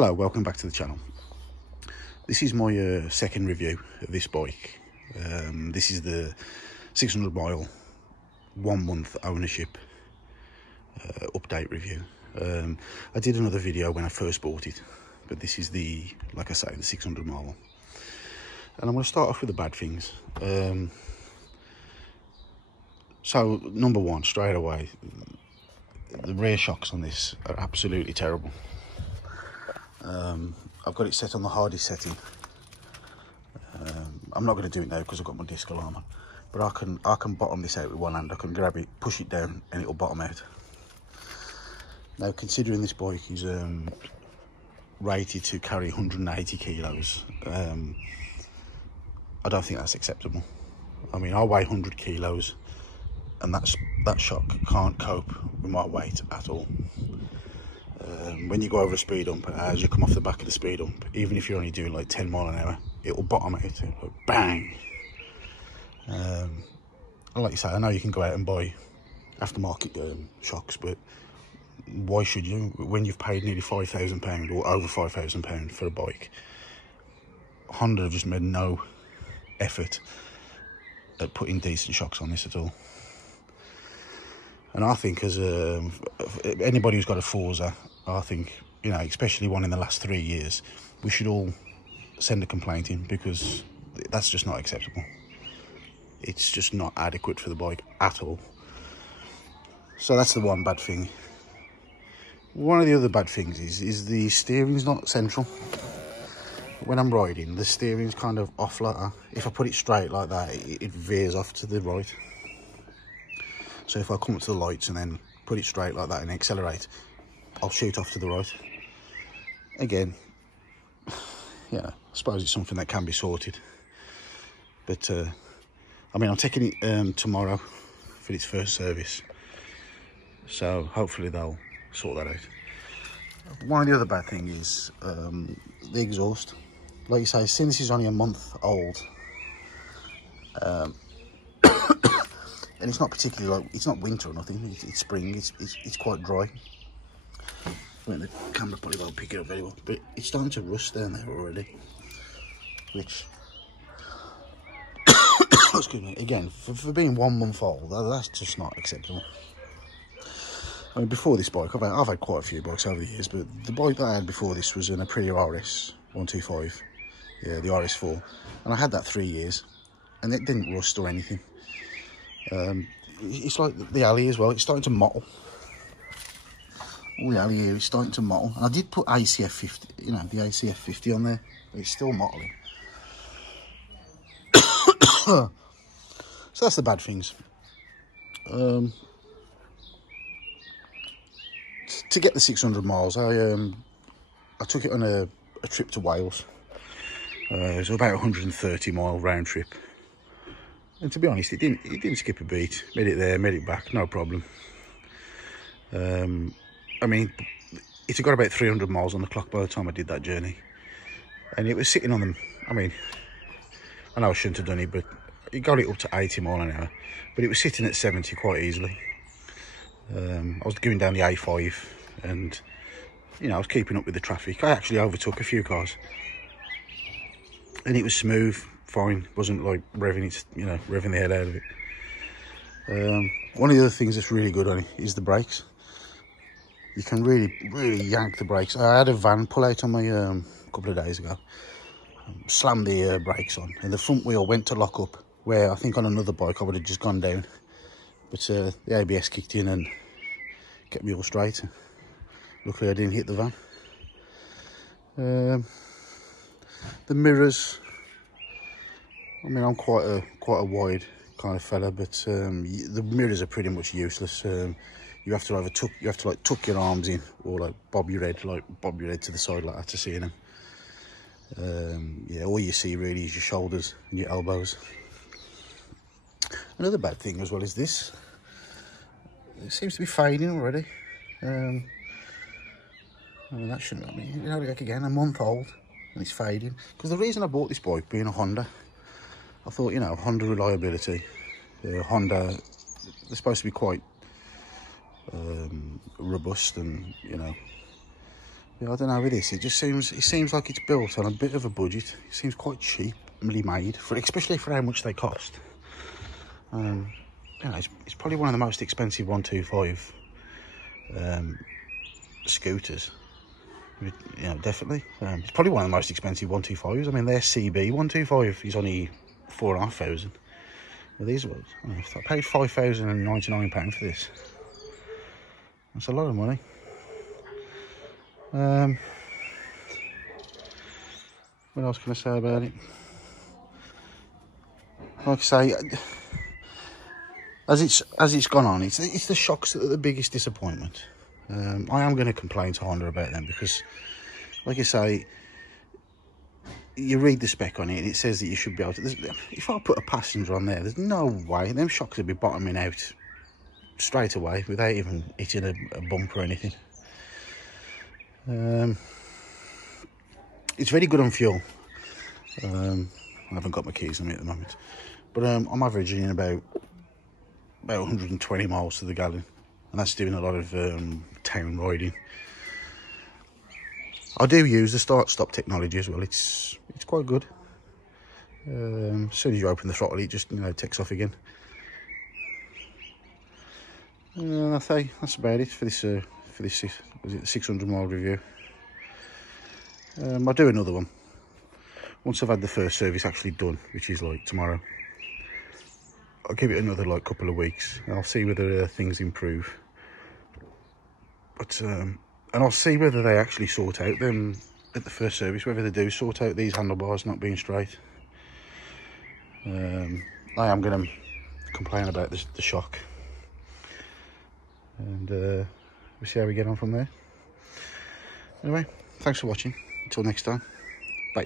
Hello, welcome back to the channel. This is my second review of this bike. This is the 600 mile 1 month ownership update review. I did another video when I first bought it, but this is the, like I say, the 600 mile one. And I'm going to start off with the bad things. So number one, straight away, the rear shocks on this are absolutely terrible. I've got it set on the hardest setting. I'm not going to do it now because I've got my disc alarm on, but I can bottom this out with one hand. I can grab it, push it down, and it'll bottom out. Now, considering this bike is rated to carry 180 kilos, I don't think that's acceptable. I mean, I weigh 100 kilos, and that shock can't cope with my weight at all. When you go over a speed hump, as you come off the back of the speed hump, even if you're only doing like 10 mile an hour, it will bottom out, like bang. Like you say, I know you can go out and buy aftermarket shocks, but why should you when you've paid nearly £5,000 or over £5,000 for a bike? Honda have just made no effort at putting decent shocks on this at all. And I think as anybody who's got a Forza, I think, you know, especially one in the last 3 years, we should all send a complaint in, because that's just not acceptable. It's just not adequate for the bike at all. So that's the one bad thing. One of the other bad things is the steering's not central. When I'm riding, the steering's kind of off like that. If I put it straight like that, it veers off to the right. So if I come up to the lights and then put it straight like that and accelerate, I'll shoot off to the right. Again, yeah, I suppose it's something that can be sorted. But, I mean, I'm taking it tomorrow for its first service. So hopefully they'll sort that out. One of the other bad things is the exhaust. Like you say, since it's only a month old, and it's not particularly like, it's not winter or nothing, it's spring, it's quite dry. I mean, the camera probably won't pick it up very well, but it's starting to rust down there already, which, excuse me, again, for being 1 month old, that's just not acceptable. I mean, before this bike, I've had quite a few bikes over the years, but the bike that I had before this was an Aprilia RS 125, yeah, the RS4, and I had that 3 years, and it didn't rust or anything. It's like the alley as well, it's starting to mottle. All the alley here is starting to mottle. And I did put ACF 50, you know, the ACF 50 on there, but it's still mottling. So that's the bad things. To get the 600 miles, I took it on a trip to Wales. It was about 130 mile round trip. And to be honest, it didn't skip a beat. Made it there, made it back, no problem. I mean, it had got about 300 miles on the clock by the time I did that journey. And it was sitting on them. I mean, I know I shouldn't have done it, but it got it up to 80 mile an hour. But it was sitting at 70 quite easily. I was going down the A5 and, you know, I was keeping up with the traffic. I actually overtook a few cars. And it was smooth, fine. Wasn't like revving it, you know, revving the head out of it. One of the other things that's really good on it is the brakes. You can really yank the brakes. I had a van pull out on my a couple of days ago. Slammed the brakes on, and the front wheel went to lock up, where I think on another bike I would have just gone down. But the ABS kicked in and kept me all straight. Luckily I didn't hit the van. The mirrors, I mean, I'm quite a wide kind of fella, but the mirrors are pretty much useless. You have to like tuck your arms in, or like bob your head to the side like that to see them. Yeah, all you see really is your shoulders and your elbows. Another bad thing as well is this. It seems to be fading already. I mean, that shouldn't, I mean, you know, like again, a month old and it's fading. Because the reason I bought this bike, being a Honda, I thought, you know, Honda reliability, Honda, they're supposed to be quite robust and, you know, Yeah, I don't know with this. It seems like it's built on a bit of a budget. It seems quite cheaply made, especially for how much they cost. You know, it's probably one of the most expensive 125 scooters. You know, definitely. It's probably one of the most expensive 125s. I mean, their CB 125 is only £4,500. Well, these ones, I paid £5,099 for this. That's a lot of money. What else can I say about it? Like I say, as it's gone on, it's the shocks that are the biggest disappointment. I am going to complain to Honda about them because, like I say, you read the spec on it and it says that you should be able to. If I put a passenger on there, there's no way them shocks would be bottoming out straight away without even hitting a bump or anything. It's very good on fuel. I haven't got my keys on me at the moment, but I'm averaging about 120 miles to the gallon, and that's doing a lot of town riding. I do use the start-stop technology as well. It's quite good. As soon as you open the throttle, it just takes off again. I think that's about it for this 600 mile review. I'll do another one once I've had the first service actually done, which is like tomorrow. I'll give it another like couple of weeks and I'll see whether things improve. But and I'll see whether they actually sort out them at the first service, whether they do sort out these handlebars not being straight. I am going to complain about the shock, and we'll see how we get on from there. Anyway, thanks for watching. Until next time, bye.